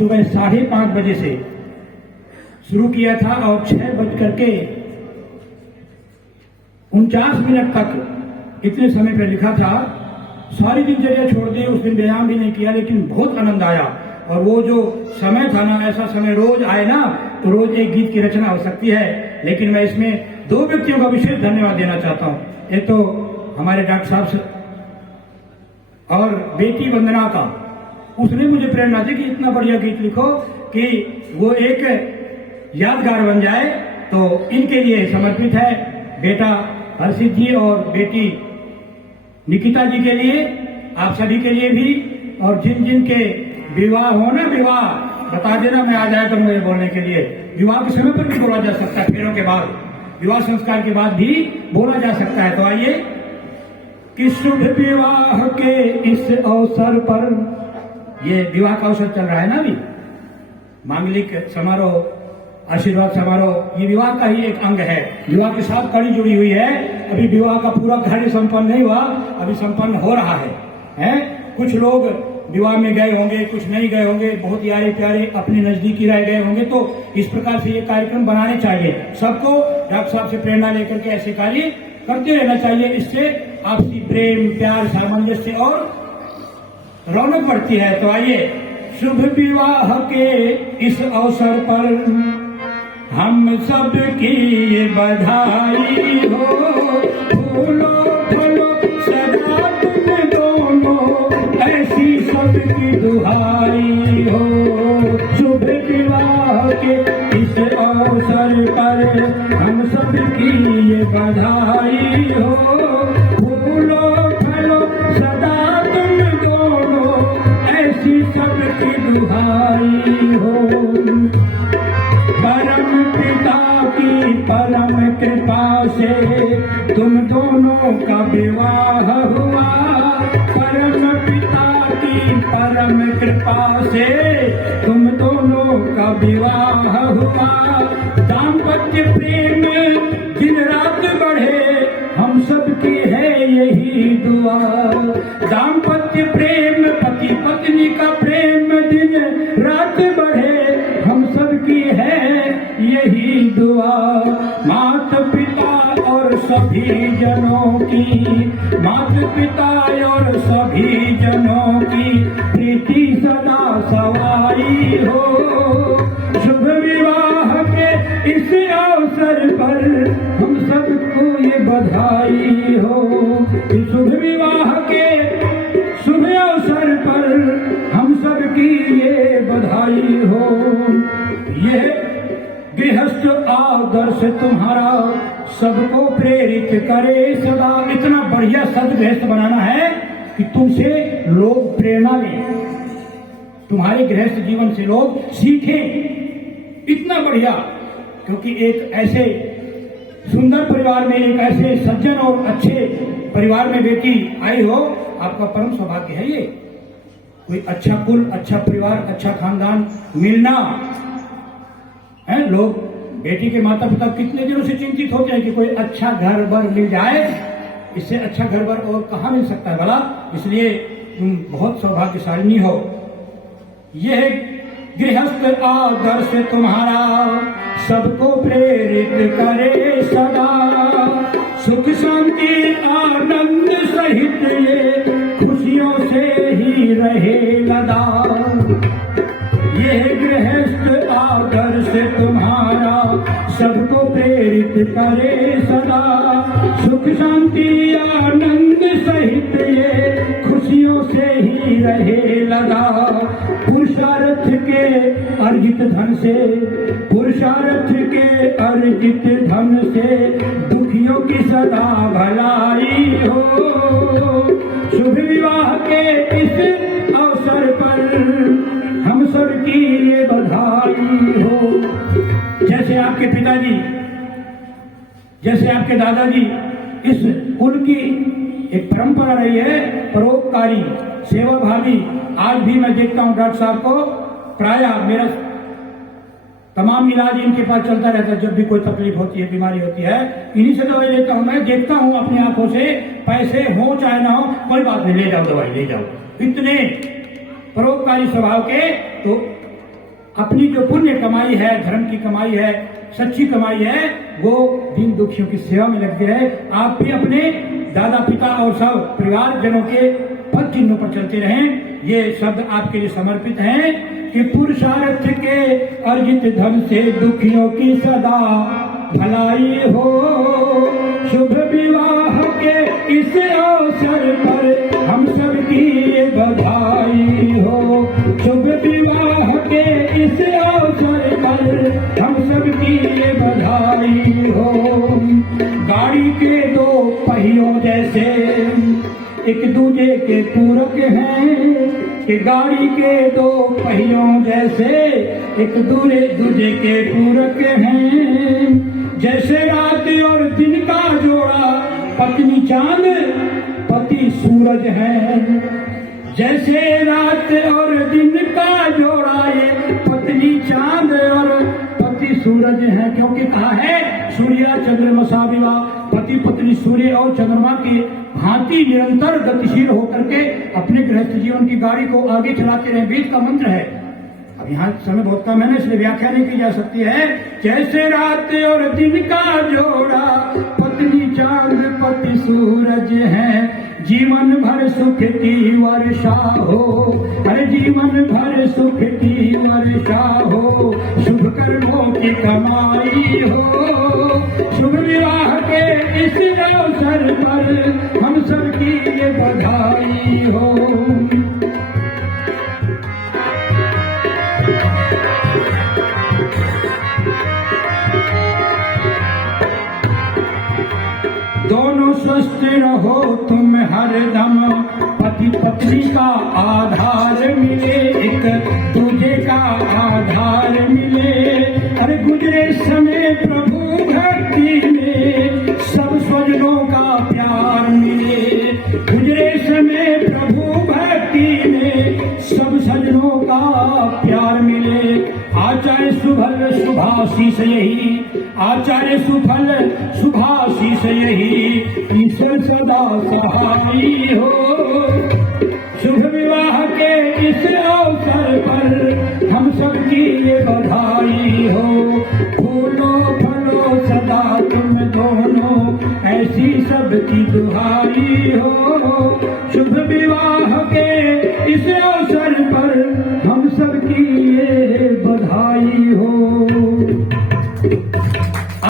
सुबह 5:30 बजे से शुरू किया था और 6:49 तक इतने समय पर लिखा था। सारी दिनचर्या छोड़ दी, उस दिन व्यायाम भी नहीं किया, लेकिन बहुत आनंद आया। और वो जो समय था ना, ऐसा समय रोज आए ना तो रोज एक गीत की रचना हो सकती है। लेकिन मैं इसमें 2 व्यक्तियों का विशेष धन्यवाद देना चाहता हूं। एक तो हमारे डॉक्टर साहब से और बेटी वंदना का, उसने मुझे प्रेरणा दी कि इतना बढ़िया गीत लिखो कि वो एक यादगार बन जाए। तो इनके लिए समर्पित है बेटा हर्षित जी और बेटी निकिता जी के लिए, आप सभी के लिए भी। और जिन जिन के विवाह हो ना, विवाह बता देना, मैं आ जाया तो मुझे बोलने के लिए। विवाह के समय पर भी बोला जा सकता है, फेरों के बाद, विवाह संस्कार के बाद भी बोला जा सकता है। तो आइए कि शुभ विवाह के इस अवसर पर, ये विवाह का अवसर चल रहा है ना अभी, मांगलिक समारोह, आशीर्वाद समारोह, ये विवाह का ही एक अंग है। विवाह के साथ कड़ी जुड़ी हुई है। अभी विवाह का पूरा कार्य संपन्न नहीं हुआ, अभी संपन्न हो रहा है? कुछ लोग विवाह में गए होंगे, कुछ नहीं गए होंगे, बहुत यारे प्यारे अपने नजदीकी रह गए होंगे। तो इस प्रकार से ये कार्यक्रम बनाने चाहिए। सबको डॉक्टर साहब से प्रेरणा लेकर के ऐसे कार्य करते रहना चाहिए। इससे आपसी प्रेम, प्यार, सामंजस्य और रौनक बढ़ती है। तो आइए, शुभ विवाह के इस अवसर पर हम सब की ये बधाई हो। फूलों फूलों सदा तुम दोनों, ऐसी सबकी दुहाई हो। शुभ विवाह के इस अवसर पर हम सब की ये बधाई हो। फूलों फूलों सदा तुम दोनों, ऐसी सबकी दुहाई हो। परम पिता की परम कृपा से तुम दोनों का विवाह हुआ। परम पिता की परम कृपा से तुम दोनों का विवाह हुआ। दाम्पत्य प्रेम दिन रात बढ़े, हम सबकी है यही दुआ। दाम्पत्य प्रेम, पति पत्नी का प्रेम दिन रात बढ़े, हम सबकी है यही दुआ। माता पिता और सभी जनों की, माता पिता और सभी जनों की प्रीति सदा सवाई हो। शुभ विवाह के इस अवसर पर हम सबको ये बधाई हो। शुभ विवाह के शुभ अवसर पर हम सबकी ये बधाई हो। ये गृहस्थ आदर्श तुम्हारा सबको प्रेरित करे सदा। इतना बढ़िया सदगृहस्थ बनाना है कि तुमसे लोग प्रेरणा लें, तुम्हारे गृहस्थ जीवन से लोग सीखें। इतना बढ़िया, क्योंकि एक ऐसे सुंदर परिवार में, एक ऐसे सज्जन और अच्छे परिवार में बेटी आई हो, आपका परम सौभाग्य है। ये कोई अच्छा कुल, अच्छा परिवार, अच्छा खानदान मिलना है। लोग, बेटी के माता पिता कितने दिनों से चिंतित होते हैं कि कोई अच्छा घर बर मिल जाए। इससे अच्छा घर बर और कहाँ मिल सकता है भला? इसलिए तुम बहुत सौभाग्यशालिनी हो। यह गृहस्थ आदर्श तुम्हारा सबको प्रेरित करे सदा। सुख शांति आनंद सहित ये खुशियों से ही रहे लदा। यह गृहस्थ आदर्श तुम्हारा सबको प्रेरित करे सदा। सुख शांति आनंद सहित ये खुशियों से ही रहे लगा। पुरुषार्थ के अर्जित धन से, पुरुषार्थ के अर्जित धन से दुखियों की सदा भलाई हो। शुभ विवाह के इस अवसर पर हम सबकी ये बधाई हो। जैसे आपके पिताजी, जैसे आपके दादाजी, इस कुल की एक परंपरा रही है परोपकारी, सेवाभावी। आज भी मैं देखता हूँ डॉक्टर साहब को, प्रायः मेरा तमाम इलाज इनके पास चलता रहता है। जब भी कोई तकलीफ होती है, बीमारी होती है, इन्हीं से दवाई लेता हूँ। मैं देखता हूँ अपनी आंखों से, पैसे हो चाहे ना हो, कोई बात नहीं, ले जाओ दवाई, ले जाओ। इतने परोपकारी स्वभाव के। तो अपनी जो पुण्य कमाई है, धर्म की कमाई है, सच्ची कमाई है, वो दीन दुखियों की सेवा में लगते हैं। आप भी अपने दादा पिता और सब परिवारजनों के पद चिन्हों पर चलते रहें। ये शब्द आपके लिए समर्पित हैं कि पुरुषार्थ के अर्जित धन से दुखियों की सदा भलाई हो। शुभ विवाह के इस अवसर पर हम सबकी बधाई हो। शुभ विवाह के इस अवसर पर हम सबकी बधाई हो। गाड़ी के दो पहियों जैसे एक दूजे के पूरक हैं, कि गाड़ी के दो पहियों जैसे एक दूजे के पूरक हैं। जैसे रात और दिन का जोड़ा पत्नी चांद पति सूरज है। जैसे रात और दिन का जोड़ा ये पत्नी चांद और पति सूरज है। क्योंकि कहा है सूर्य चंद्रमा विवाह, पति पत्नी सूर्य और चंद्रमा की भांति निरंतर गतिशील होकर के अपने गृहस्थ जीवन की गाड़ी को आगे चलाते रहे। वेद का मंत्र है। अब यहाँ समय बहुत कम है ना, इसलिए व्याख्या नहीं की जा सकती है। जैसे रात और दिन का जोड़ा पत्नी चांद पति सूरज है। जीवन भर सुख की वर्षा हो, हर जीवन भर सुख की वर्षा हो। शुभ कर्मों की कमाई हो। शुभ विवाह के इस अवसर पर हम सबकी ये बधाई हो। दोनों स्वस्थ रहो तुम हरदम, पति पत्नी का आधार मिले, एक दूजे का आधार मिले। अरे गुजरे समय प्रभु भक्ति में सब स्वजनों का प्यार मिले। गुजरे समय प्रभु भक्ति में सब सजनों का प्यार मिले। आचार्य सुभल शुभाशीष यही, आचार्य सुफल शुभाशीष यही, ईश्वर सदा सहाई हो। शुभ विवाह के इस अवसर पर हम सबकी ये बधाई हो। फूलो फलो सदा तुम दोनों, ऐसी सबकी दुहाई हो। शुभ विवाह के इस